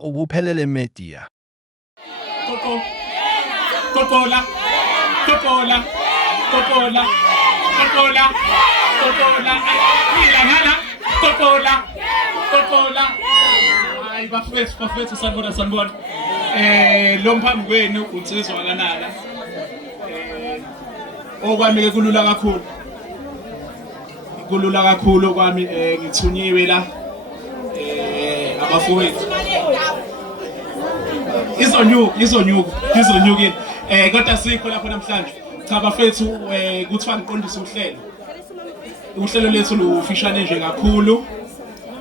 ubuphelele media. Kokola. Ngilangana. Kokola. Hayi bafethu sanibona. Lo mphambi kwenu unsizwa kanala. Okwami ke kulula kakhulu kwami ngithunyiwe la abafowethu izonyukile kodwa sikho lapho namhlanje cha bafethu kuthiwa ngiqondisa uhlelo lethu lufishane nje kakhulu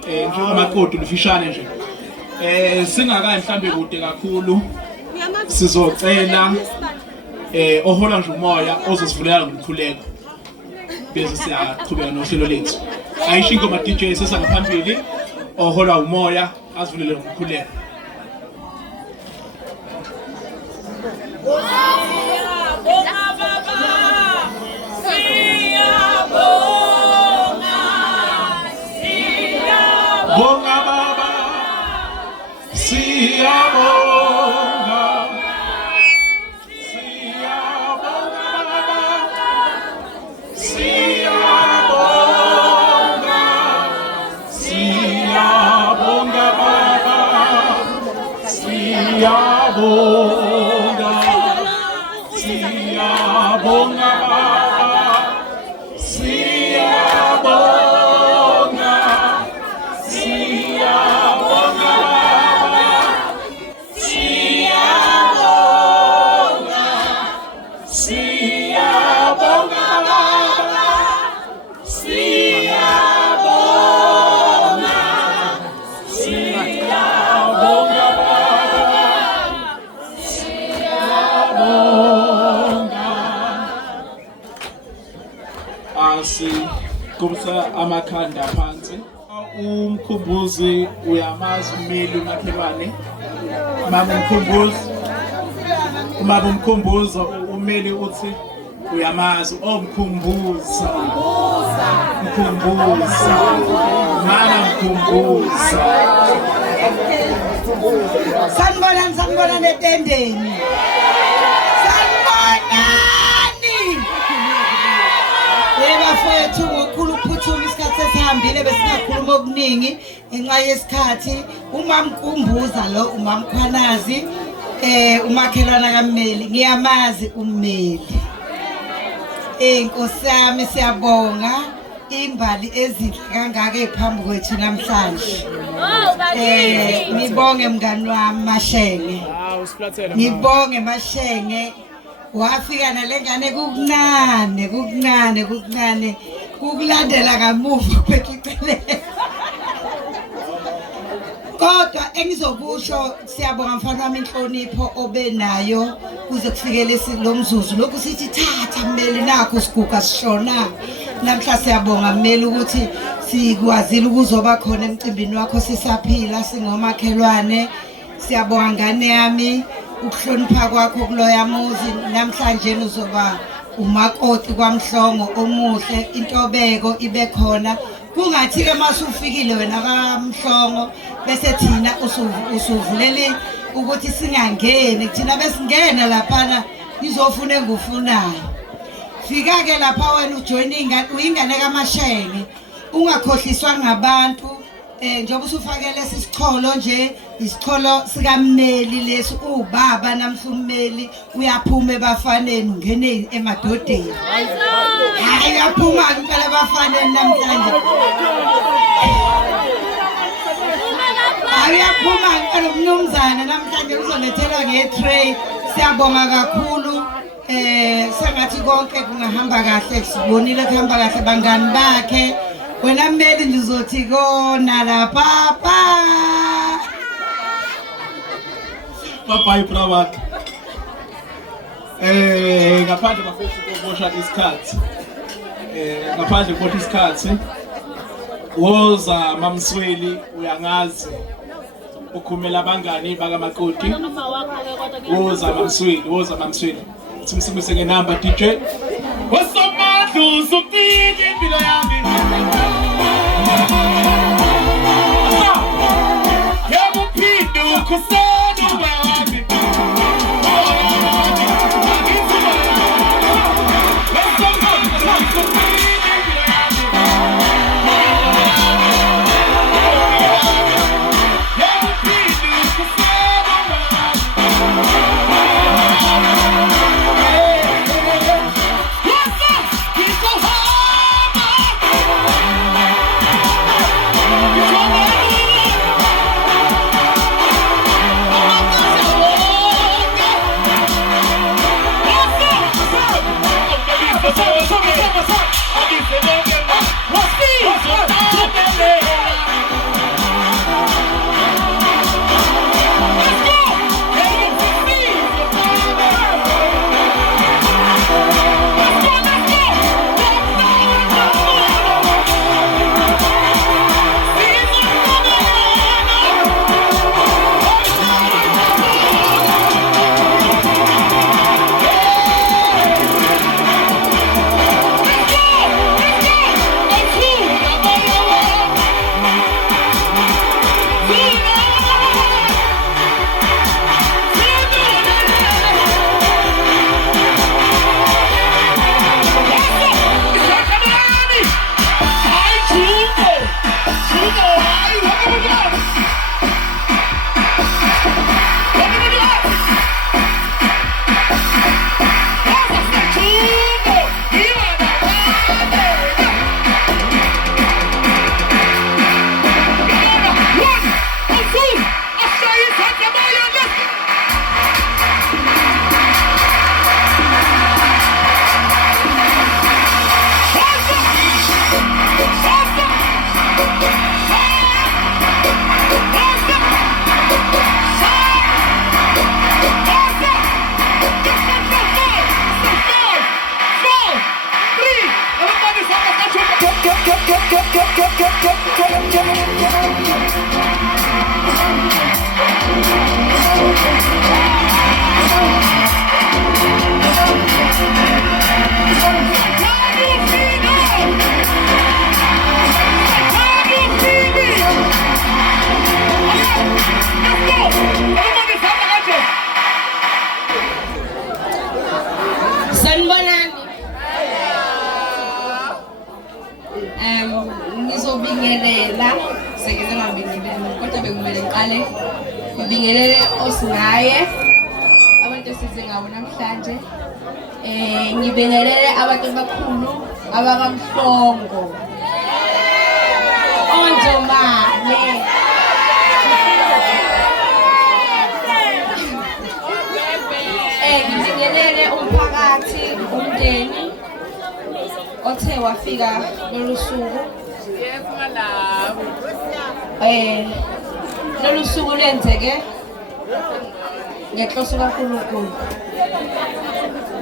njengomakoti lufishane nje singakayi mhlambe kude kakhulu sizocela ohola nje umoya ozosivulela ngomkhuleko bese siyaqhubeka nohlelo lethu ayisho ingoma DJ sesangaphambili ohola umoya asivulele ngomkhuleko. Bonga baba siyabonga kumsa amakhanda phansi umkhumbuzi uyamazi umeli umakhelwane mama umkhumbuzo umeli uthi uyamazi omkhumbuza mama mkhumbuza sanibona netendeni bafethu ngokukhulu ukuphuthuma isikhathi esihambile besingakhuluma okuningi ngenxa yesikhathi umamkhumbuza lo umamkhwanazi umakhelwana kaMmeli ngiyamazi uMmeli inkosi yami siyabonga imbali ezinhle kangaka ephambi kwethu namhlanje ngibonge mngani wami Mashenge ngibonge Mashenge wafika nalengane kukunane kukulandela kamuva kwekicele kodwa engizokusho siyabonga mfana wami inhlonipho obenayo kuze kufikele lo mzuzu lokhu sithi thatha Mmeli nakho siguga sishona namhla siyabonga Mmeli ukuthi sikwazile ukuzoba khona emcimbini wakho sisaphila singomakhelwane siyabonga ngane yami ukuhlonipha kwakho kuloya muzi namhlanje uzoba umakoti kwaMhlongo omuhle intobeko ibe khona kungathi ke masufikile wena kaMhlongo bese thina usuvulele ukuthi singangeni thina besingena lapha nizofuna engufunayo fika ke lapha wena ujoining uyingane kaMashenge ungakhohliswa ngabantu njengoba usufakele sisicholo nje isicholo sika Mmeli lesi ubaba namhla uMmeli uyaphuma ebafaneni ungene emadodeni hayi uyaphuma impela ebafaneni namhlanje uyaphuma impela umnumzana namhlanje uzolethelwa ngetray siyabonga kakhulu sengathi konke kungahamba kahle sibonile kuhamba kahle bangani bakhe wena Mmeli ndizothi kona la papa ibrava ngaphandle bafethu ukubosha isikhathi ngaphandle ukuthi isikhathi woza mamsweli uyangazi ukhumela abangani bakamakoti woza mamsweli simsimise ngenamba DJ wasomandlu sukike impilo yami yebo phindu Ngizobingelela sekeze ngabingelela kodwa bekumele ngiqale ngibingelele osinaye abantu esize ngabo namhlanje ngibingelele abantu abakhulu abakamhlongo onjomane ngibingelele umphakathi umndeni othe wafika lolu suku lolu suku lenzeke ngenhloso kaNkulunkulu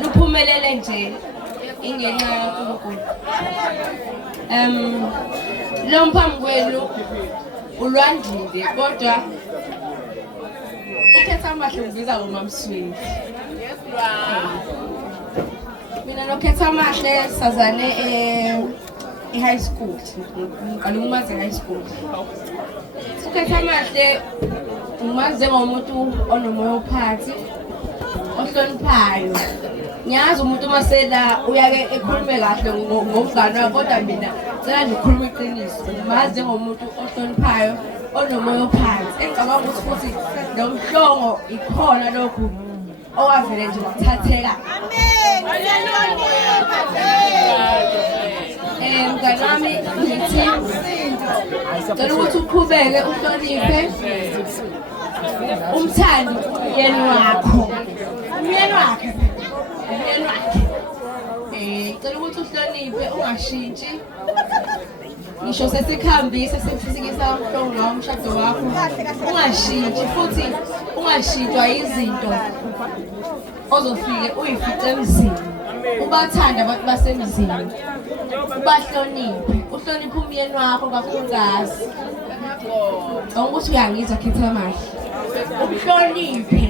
luphumelele nje ingenxa kaNkulunkulu lo mphambi kwenu ulwandile kodwa ukhetha amahle ubiza ngoMamsweli mina nokhetha amahle sazane high school ngiqalumazi high school ukhetha amahle umaze ngomuntu onomoya ophansi ohloniphayo ngiyazi umuntu masela uyake ekhulume kahle ngomngane wakhe kodwa mina cela ngikhuluma iqiniso umaze ngomuntu ohloniphayo onomoya ophansi engicabanga ukuthi futhi nomhlongo ikhona lokhu owavele nje wakuthatheka mngane wami ngithi ngicela ukuthi uqhubeke uhloniphe umthandi umyeni wakhe ngicela ukuthi uhloniphe ungashintshi ngisho sesikhambisa sesifikisa umhlongo womshado wakho ungashintshi futhi ungashintshwa izinto ozofike uyifice emzini ubathanda abantu basemzini ubahloniphe uhloniphe umyeni wakho kakhulukazi ukuthi uyangizwa khetha amahle uhloniphe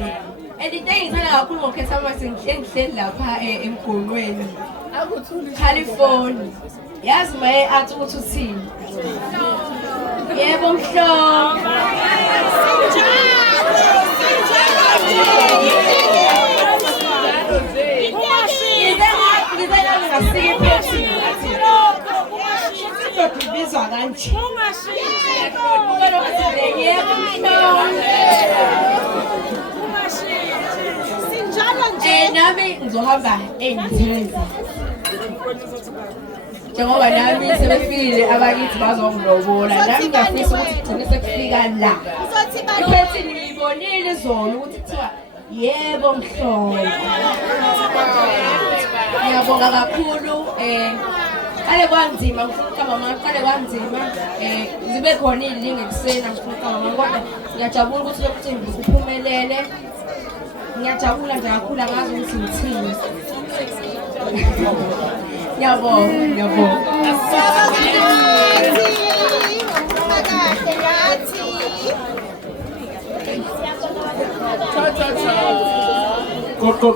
into engithanda kakhulu ngokhetha amahle ngihleli lapha emgonqweni California yazi maye athi ukuthi uthini yebo mhlongo kanje. Ukona ukuthi yebo sinjalo nje nami ngizohamba engithenza. Njengoba nami sebefikile abakithi bazongilobola nami ngiyafisa ukuthi kugcine sekufika la. Iphethini ngiyibonile izolo ukuthi kuthiwa yebo mhlobo. Ngiyabonga kakhulu kale kwanzima ngifuna ukamama kale kwanzima zibe khona ilinge kusena ngifuna ukamama kodwa ngiyajabula ukuthi lokhu thembi kuphumelele. Ngiyajabula nje kakhulu angazi ukuthi ngithini. Ngiyabonga.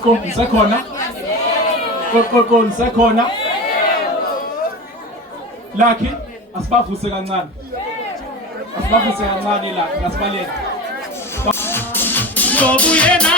Ko nisekhona? Ko nisekhona? Lucky, asibavuse kancane. Asibavuse kancane la, ngasibaleka. Ngobuyena.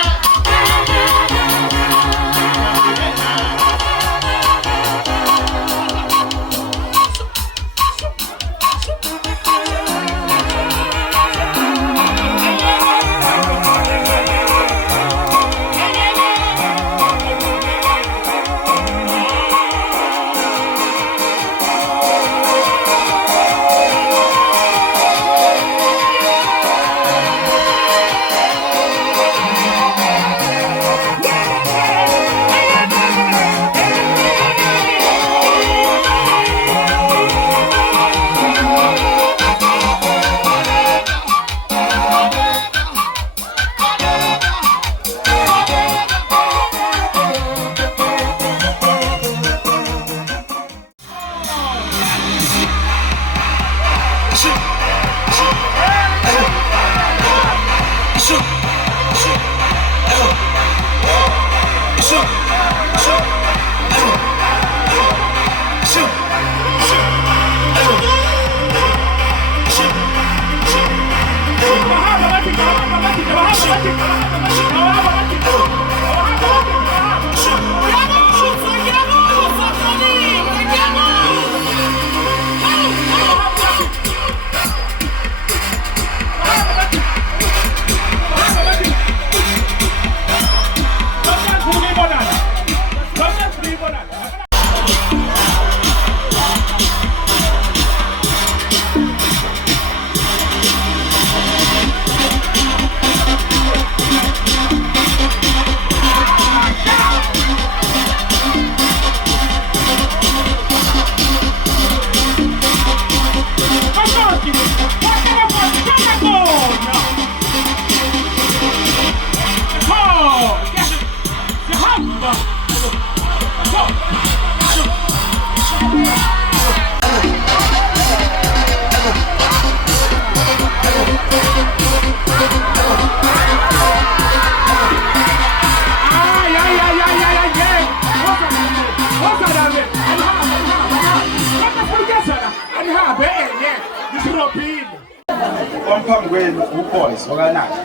Kwenu uBoys wakanayo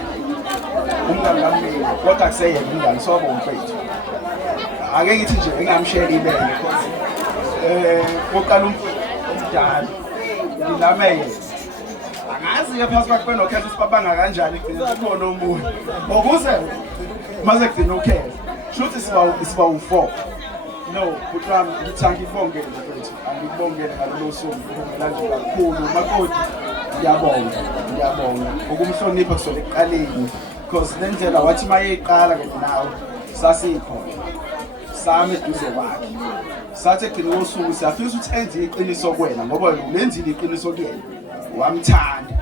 umngani kamina kodwa kuseyena umngani sobo umfethu ake ngithi nje engamshare ibele because oqala umdala ngilameye angazi ke phakathi kwakho nokhetho sibabanga kanjani kukhona omunye ukuze maze kugcina ukhetho shuthi siba u4 no kuthiwa ngithanga ibongele mfethu angibongele ngalolu suku ngilandela kakhulu makoti ngiyabonga ukumhlonipha kusole ekuqaleni because lendlela wathi mayeyiqala ke nawe sasikhona sami eduze kwakhe sathi egcina kosuku siyafisa ukuthi enze iqiniso kuwena ngoba ulenzile iqiniso kuyena wamthanda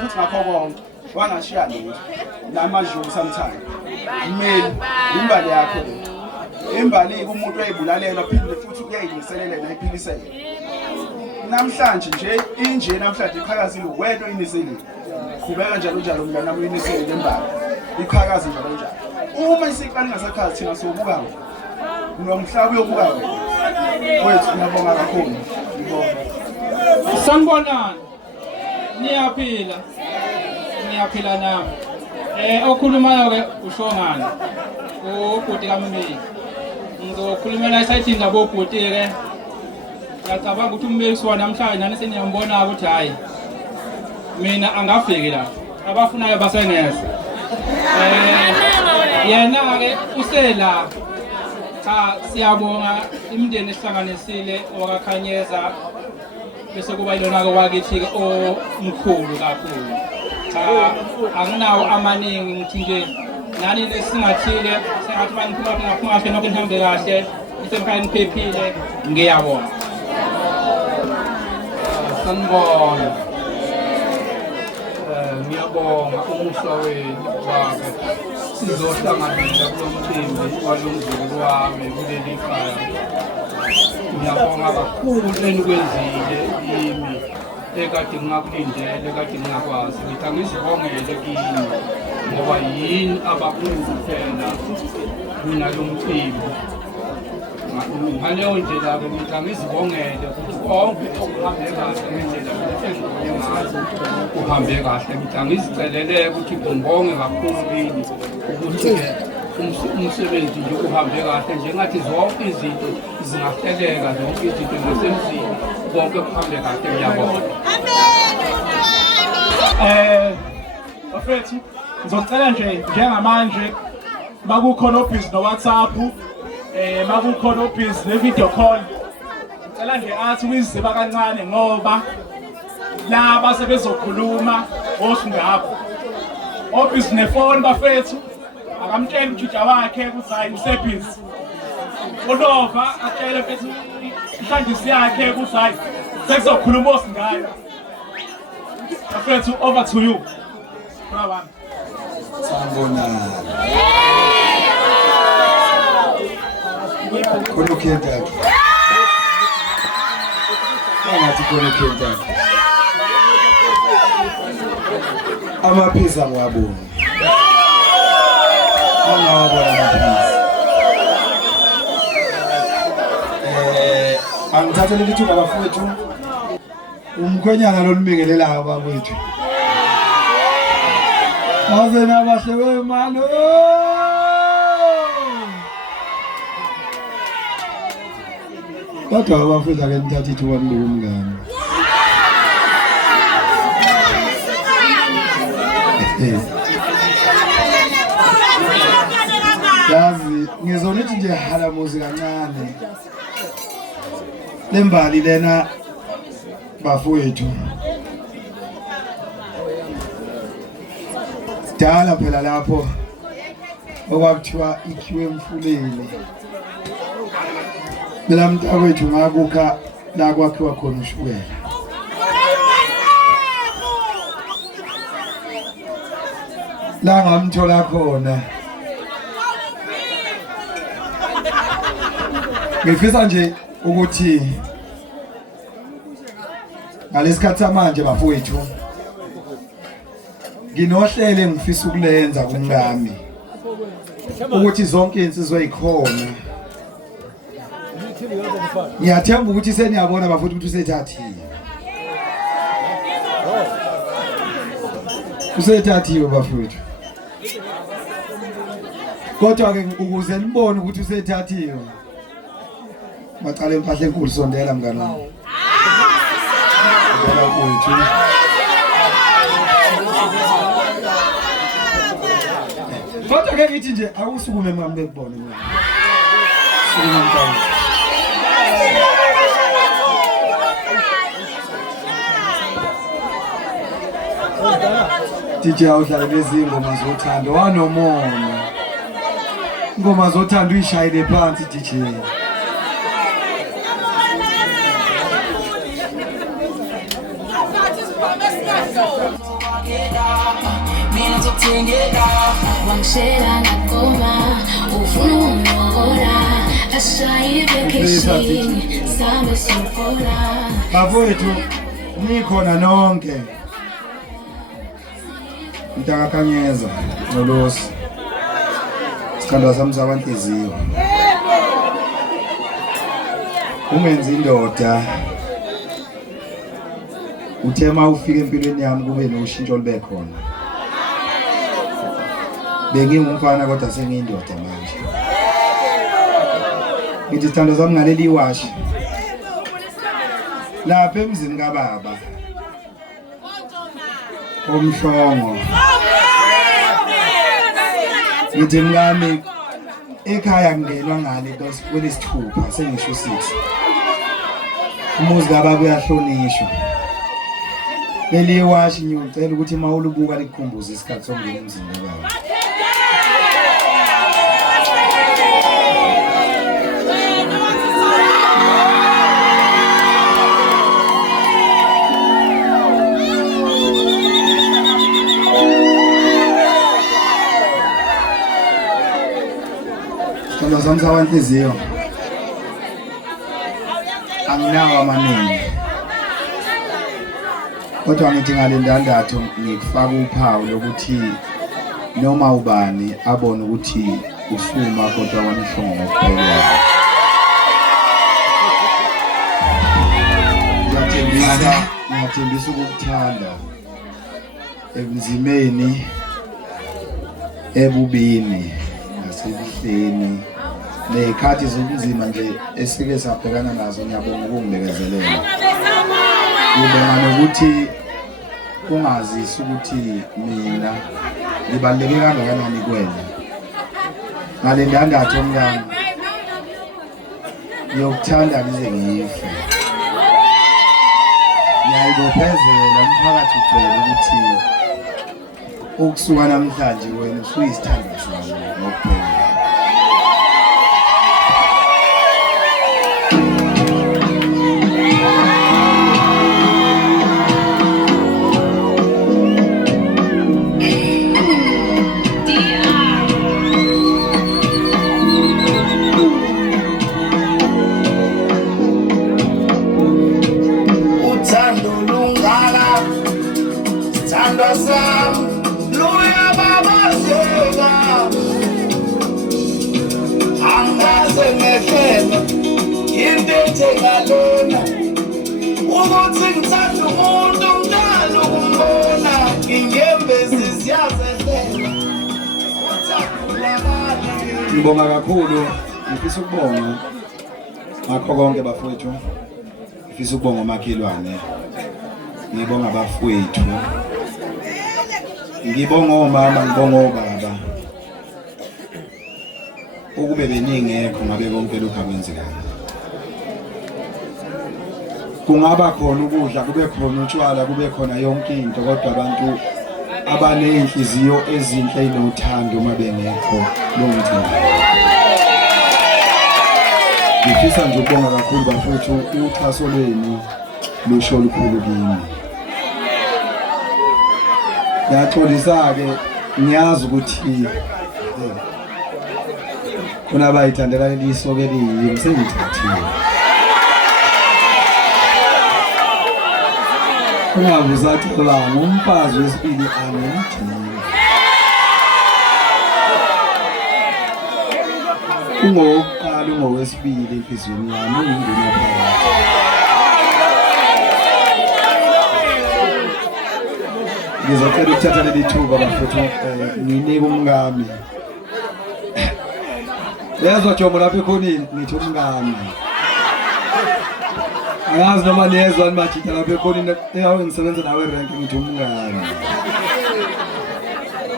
futhi ngakho konke wangashiya lutho namajoni samthanda mmeli imbali yakho le imbali umuntu uyayibulalela phinde futhi uyayiniselela nayiphilisele namhlanje nje inje namhlanje iqhakazile wena iniselile qhubeka njalo mngani nami iniselile imbali iqhakaza njalo uma isiqala ngasakhazi thina sobuka nomhlaba uyobuka wethu ngiyabonga kakhulu ngibonga sanibonani niyaphila nami okhulumayo ke uShongani ubhuti kaMbeki ngizokhulumela esayithini labo bhuti ke ngiyacabanga ukuthi umbeki wanamhlanje nani seniyambona ukuthi hayi mina angafiki la abafunayo basengeza yena ke usela cha siyabonga imindeni esihlanganisile wakakhanyeza bese kuba yilona ke wakithi ke omkhulu kakhulu cha anginawo amaningi ngithi nje nani lesingathile sengathi maniphuma kahle nokho nihambe kahle nisemkhaya niphephile ngiyabona sanibona ngiyabonga umusa wenu wakhe sizohlanganisa kulo mcimbi walomzukulu wami kuleli khaya ngiyabonga kakhulu enikwenzile yimi ekade ngingakulindele ekade ngingakwazi ngithi angizibongele kini ngoba yini abakhulu kuphela kunalo mcimbi ngaleyo ndlela-ke ngithi angizibongele ukuthi konke okuhambe kahle ngendlela engibone ngazo kuhambe kahle ngithi angizicelele ukuthi ngibonge kakhulu kini ukuthi-ke umsebenzi nje uhambe kahle njengathi zonke izinto zingahleleka zonke izinto zasemzini konke kuhambe kahle ngiyabona bafethu ngizocela nje njengamanje makukhona obhizi no-WhatsApp makukhona obhizi ne-video call ngicela nje athi uyiziba kancane ngoba laba sebezokhuluma osingapho obhizi nefoni bafethu akamtshela ujuja wakhe ukuthi hayi usebhizi unova atshele mfethu ihlandisi yakhe ukuthi hayi sekuzokhuluma osingayo bafethu over to you brother sanibonani khona Kentucky angathi khona Kentucky amaphisa ngiwabona angawabona amaphisa angithathele lithuba bafowethu umkhwenyana lolibingelelayo bakwethu maze nabahle wemalo kodwa abafowethu ake nithathe ithuba nibuke umngane yazi ngizonithi nje halamuzi kancane lembali lena bafowethu dala phela lapho okwakuthiwa ikhiwe emfuleni bela mntakwethu ngakukha la kwakhiwa khona ushukela la ngamthola khona ngifisa nje ukuthi ngalesikhathi samanje bafowethu nginohlele engifisa ukulenza kumngami ukuthi zonke insizwe ezikhona ngiyathemba ukuthi seniyabona bafowethu ukuthi usethathiwe bafowethu kodwa ke ukuze nibone ukuthi usethathiwe baqale impahla enkulu sondela mngani wami ngiyala kuthi kodwa ke ngithi nje akusukume mngani bekubone mina sukuma mntwana DJ awudlala lezi ngoma zothando wanomona ingoma zothando uyishayile phansi DJ wangishela ngakoma ufuna ungihora ashaye vacation sami sofola bafowethu nikhona nonke Mtakakanyeza Ncolosi Sikhandwa sami sabanhliziyo Ungenza indoda uthema ufika empilweni yami kube noshintsho libe khona Bengingumfana kodwa sengiyindoda manje Ngithi sithando sami ngaleli washi lapha emzini kababa omhlongo ngithi mngami ekhaya ngingenwa ngale kwelesithupha sengisho 6 umuzi kababa uyahlonishwa leliwashi ngiyocela ukuthi mawulubuka likukhumbuze isikhathi songena emzini kababa Sithando sami sawanhliziyo anginawo amaningi kodwa ngithi ngale ndandatho ngikufaka uphawu lokuthi noma ubani abone ukuthi usuma kodwa wamhlongo ngokuphelele ngiyathembisa ukukuthanda ebunzimeni ebubini nasebuhleni nezikhathi zobunzima nje esike sabhekana nazo ngiyabonga ukungibekezelela ngibonga nokuthi ungazisi ukuthi mina ngibaluleke kangakanani kuwena ngale ndandatho mngani ngiyokuthanda ngize ngife ngiyayibophezela umphakathi ugcwele ukuthi ukusuka namhlanje wena usuyisithanda sami ngokuphelele ngalona ukuthi ngithanda umuntu ngidala ukumbona ngingembezi siyazehlela ngibonga kakhulu ngifisa ukubonga ngakho konke bafowethu ngifisa ukubonga umakhelwane ngibonga abafowethu ngibonga omama ngibonga obaba ukube beningekho ngabe konke lokho akwenzekanga kungaba khona ukudla kube khona utshwala kube khona yonke into kodwa abantu abanenhliziyo ezinhle inothando uma bengekho lomcimbi ngifisa nje ukubonga kakhulu bafowethu uxhaso lwenu lusho lukhulu kimi ngiyaxolisa-ke ngiyazi ukuthi khona abayithandela leli soke liyimi sengithathile ungabuza cabanga umfazi wesibili angimdingi ungowokuqala ungowesibili enhliziyweni yami ungingena phakathi ngizocela ukuthatha leli thuba bafethu nginike umngami lezwa Jomo lapha ekhoneni ngithi umngami angazi noma niyezwa nimajita lapha ekhoneni eyawe ngisebenza nawe erenki ngithi umngami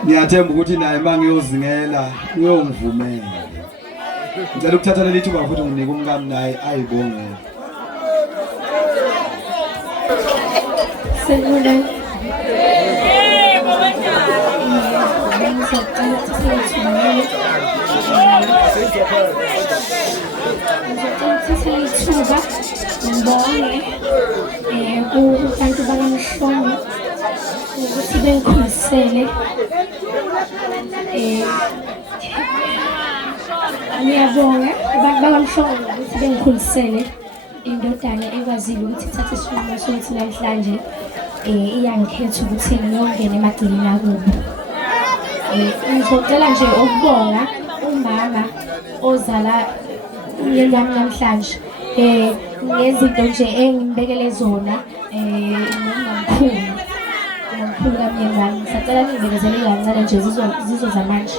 niyathemba ukuthi naye mangiyozingela uyongivumela ngicela ukuthatha leli thuba futhi nginike umngami naye ayibongela Senhora, kubantu bakamhlongo ukuthi bengikhulisele ngiyabonga abantu bakamhlongo ukuthi bengikhulisele indodana ekwazile ukuthi ithathe isinqumo sokuthi namhlanje iyangikhetha ukuthi ngiyongena emagcekeni akubo. Ngizocela nje ukubonga umama ozala umyeni wami namhlanje ngezinto nje engimbekele zona nomkhulu kamyeni wami. Ngisacela ningibekezele kancane nje zizo zamanje.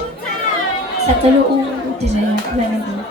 Ngisacela u-DJ yaqhubeka ngini.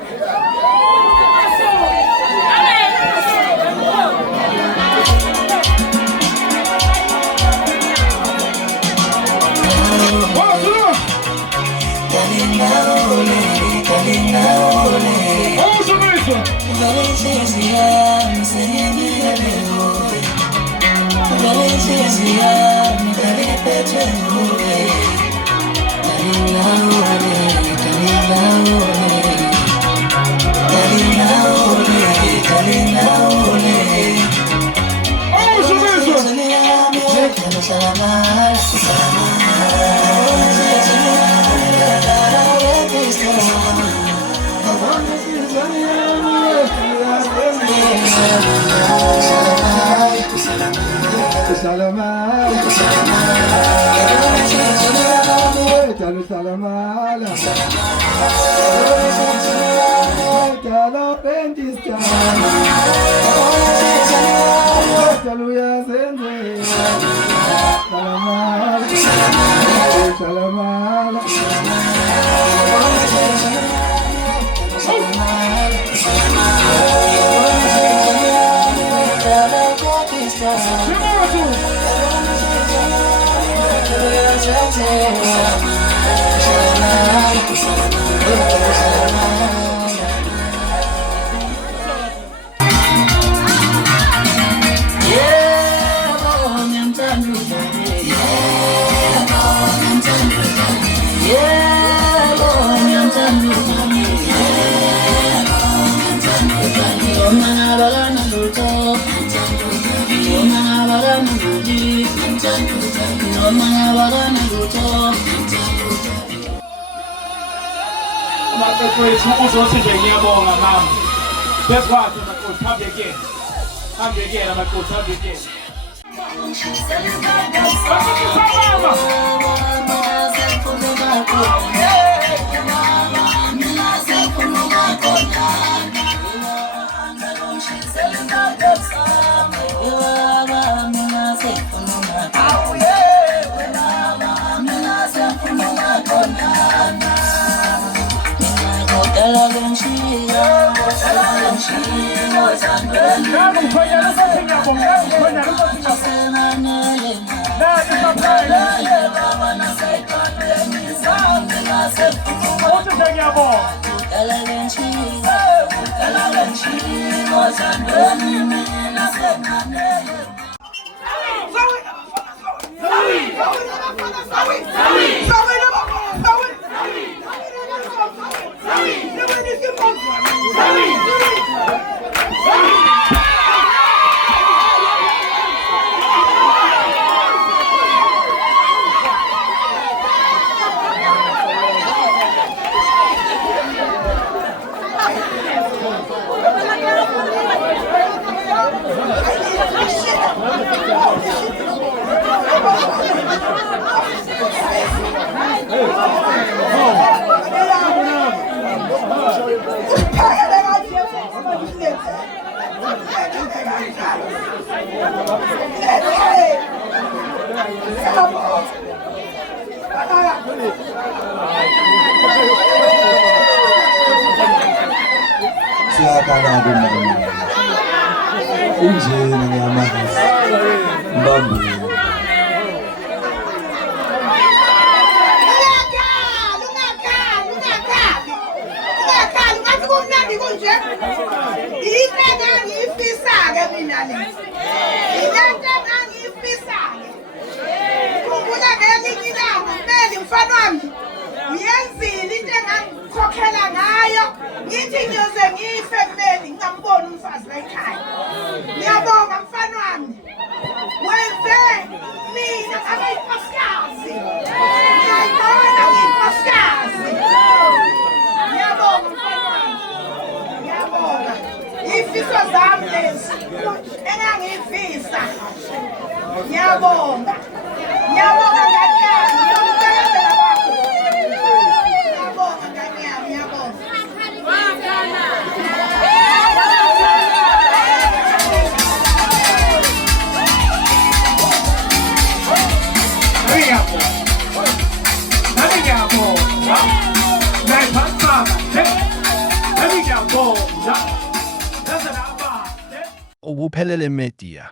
Ubuphelele Media.